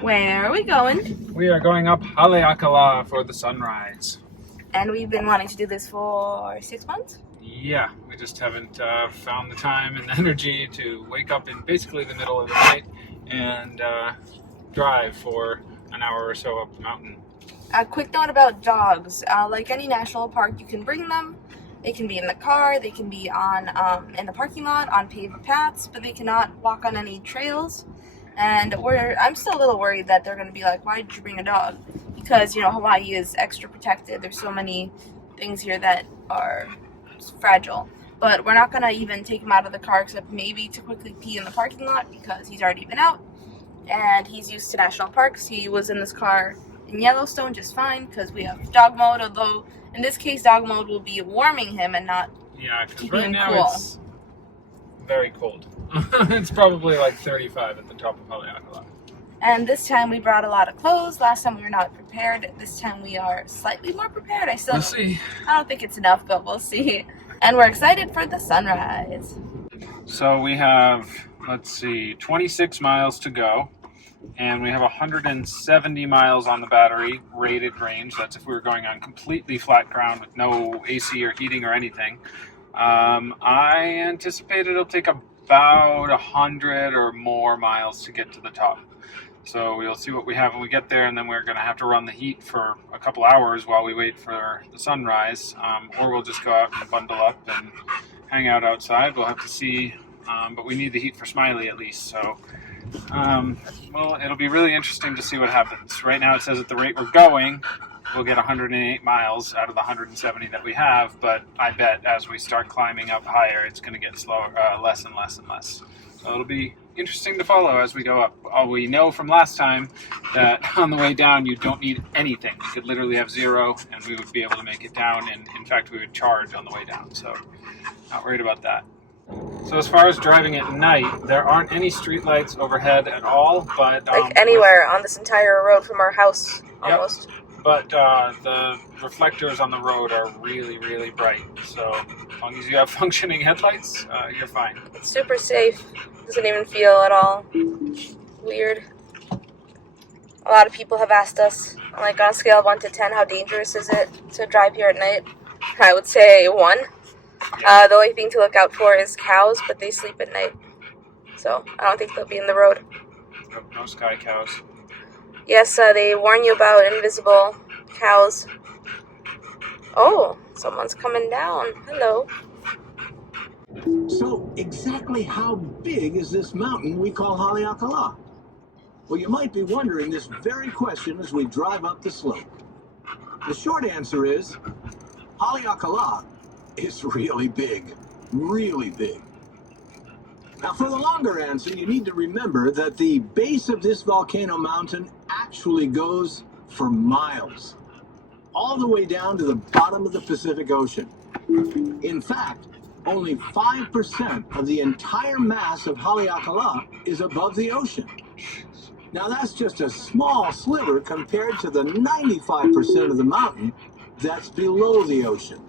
Where are we going? We are going up Haleakala for the sunrise. And we've been wanting to do this for 6 months? Yeah, we just haven't found the time and the energy to wake up in basically the middle of the night and drive for an hour or so up the mountain. A quick note about dogs. Like any national park, you can bring them. They can be in the car, they can be on in the parking lot, on paved paths, but they cannot walk on any trails. And I'm still a little worried that they're going to be like, why did you bring a dog? Because, you know, Hawaii is extra protected. There's so many things here that are fragile. But we're not going to even take him out of the car except maybe to quickly pee in the parking lot because he's already been out. And he's used to national parks. He was in this car in Yellowstone just fine because we have dog mode, although in this case dog mode will be warming him and not keeping him cool. It's very cold. It's probably like 35 at the top of Haleakala. And this time we brought a lot of clothes. Last time we were not prepared. This time we are slightly more prepared. We'll see. I don't think it's enough, but we'll see. And we're excited for the sunrise. So we have, 26 miles to go. And we have 170 miles on the battery rated range. That's if we were going on completely flat ground with no AC or heating or anything. I anticipate it'll take about 100 or more miles to get to the top. So we'll see what we have when we get there, and then we're going to have to run the heat for a couple hours while we wait for the sunrise, or we'll just go out and bundle up and hang out outside. We'll have to see, but we need the heat for Smiley at least. So, well, it'll be really interesting to see what happens. Right now it says at the rate we're going, we'll get 108 miles out of the 170 that we have, but I bet as we start climbing up higher, it's going to get slower, less and less and less. So it'll be interesting to follow as we go up. We know from last time that on the way down, you don't need anything. You could literally have zero, and we would be able to make it down, and in fact, we would charge on the way down, so not worried about that. So as far as driving at night, there aren't any street lights overhead at all, but... like anywhere on this entire road from our house, almost. Yep. But the reflectors on the road are really, really bright. So as long as you have functioning headlights, you're fine. It's super safe. Doesn't even feel at all weird. A lot of people have asked us, like on a scale of 1 to 10, how dangerous is it to drive here at night? I would say 1. The only thing to look out for is cows, but they sleep at night. So I don't think they'll be in the road. No sky cows. Yes, they warn you about invisible cows. Oh, someone's coming down. Hello. So, exactly how big is this mountain we call Haleakala? Well, you might be wondering this very question as we drive up the slope. The short answer is, Haleakala is really big. Really big. Now, for the longer answer, you need to remember that the base of this volcano mountain actually goes for miles, all the way down to the bottom of the Pacific Ocean. In fact, only 5% of the entire mass of Haleakala is above the ocean. Now, that's just a small sliver compared to the 95% of the mountain that's below the ocean.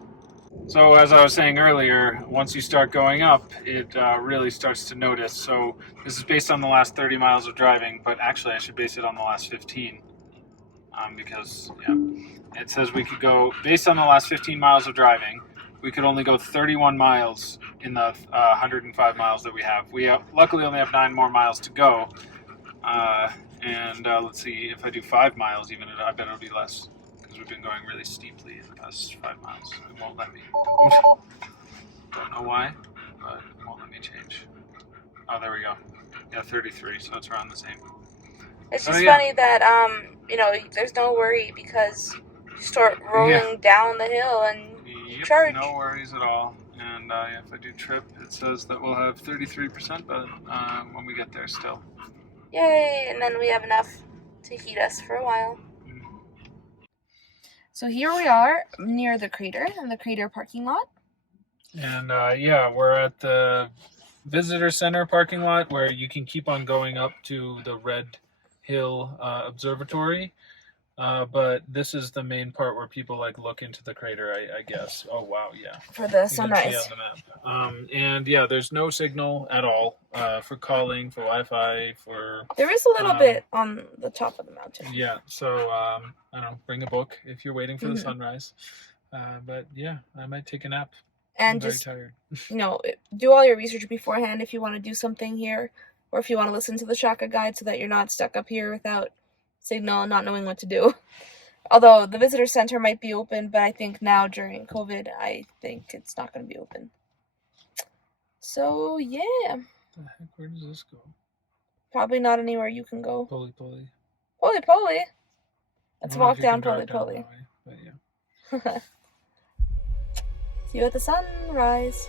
So as I was saying earlier, once you start going up, it really starts to notice. So this is based on the last 30 miles of driving, but actually I should base it on the last 15. Because, it says we could go, based on the last 15 miles of driving, we could only go 31 miles in the 105 miles that we have. We luckily only have 9 more miles to go. Let's see, if I do 5 miles even, I bet it'll be less. We've been going really steeply in the past 5 miles. It won't let me. Don't know why, but it won't let me change. Oh, there we go. Yeah, 33, so it's around the same. It's just funny that, there's no worry because you start rolling down the hill and charge. No worries at all. And if I do trip, it says that we'll have 33%, but when we get there still. Yay, and then we have enough to heat us for a while. So here we are near the crater, in the crater parking lot. And we're at the visitor center parking lot where you can keep on going up to the Red Hill Observatory. But this is the main part where people like look into the crater, I guess. Oh wow, yeah. For the You sunrise. can see on the map. And yeah, there's no signal at all for calling, for Wi-Fi, for. There is a little bit on the top of the mountain. Yeah, so I don't know. Bring a book if you're waiting for the sunrise. But yeah, I might take a nap. And I'm just very tired. Do all your research beforehand if you want to do something here, or if you want to listen to the Shaka guide so that you're not stuck up here without signal and not knowing what to do. Although the visitor center might be open, but I think now during COVID, I think it's not going to be open. So yeah. The heck, where does this go? Probably not anywhere you can go. Poly poly. Poly poly. Let's walk down Poly poly. But yeah. See you at the sunrise.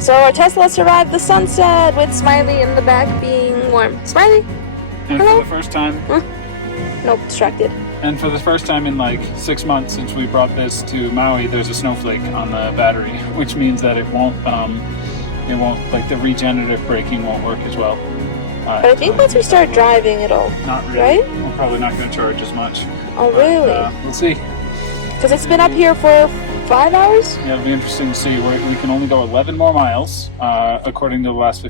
So our Tesla survived the sunset with Smiley in the back being warm. Smiley? And Hello? for the first time. Nope, distracted. And for the first time in like 6 months since we brought this to Maui, there's a snowflake on the battery, which means that it won't like the regenerative braking won't work as well. But I think once we start driving, it'll. Not really. Right? We're probably not going to charge as much. Oh, But, really? we'll see. Because it's been up here for 5 hours? Yeah, it'll be interesting to see. We can only go 11 more miles, according to the last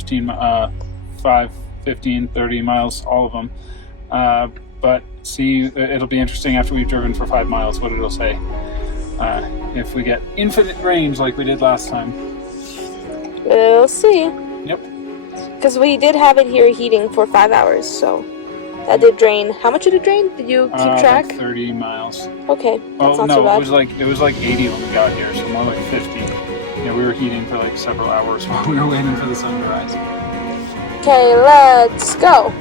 5, 15, 30 miles, all of them. But see, it'll be interesting after we've driven for 5 miles what it'll say. If we get infinite range like we did last time. We'll see. Yep. Because we did have it here heating for 5 hours, so that did drain. How much did it drain? Did you keep track? Like 30 miles. Okay, that's not no, so bad. it was like 80 when we got here, so more like 50. Yeah, we were heating for like several hours while we were waiting for the sun to rise. Okay, let's go.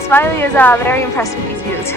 Smiley is very impressed with these views.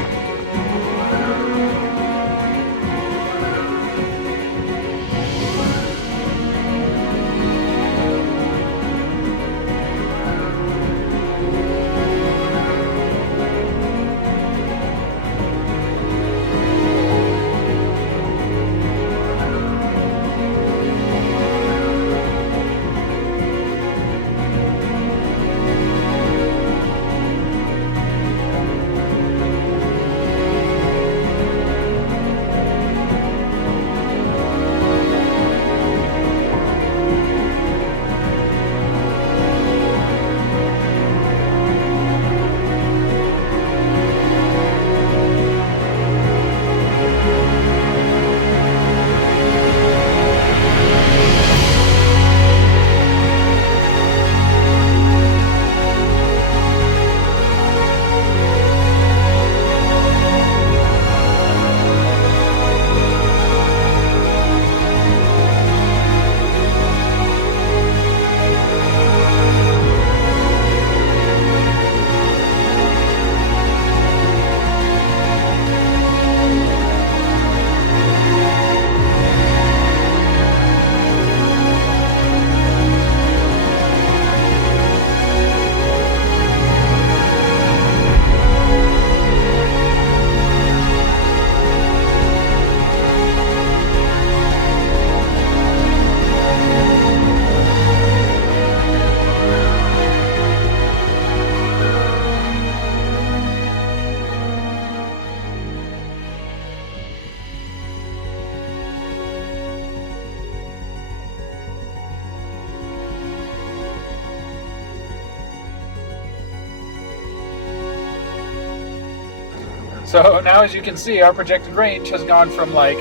So now, as you can see, our projected range has gone from like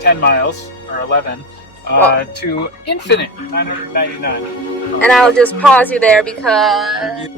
10 miles or 11 to infinite, 999. And I'll just pause you there because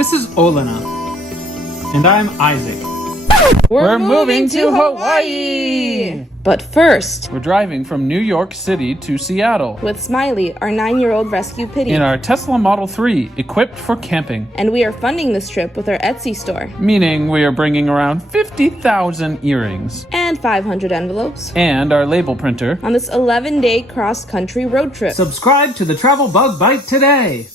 This is Olena, and I'm Isaac. We're moving to Hawaii! But first, We're driving from New York City to Seattle with Smiley, our 9-year-old rescue pitty. in our Tesla Model 3, equipped for camping. And we are funding this trip with our Etsy store. Meaning we are bringing around 50,000 earrings. And 500 envelopes. And our label printer. On this 11-day cross-country road trip. Subscribe to the Travel Bug Bite today!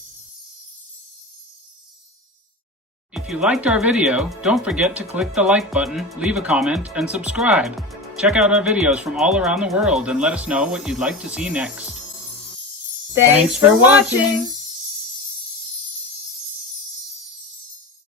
If you liked our video, don't forget to click the like button, leave a comment, and subscribe. Check out our videos from all around the world and let us know what you'd like to see next. thanks for watching!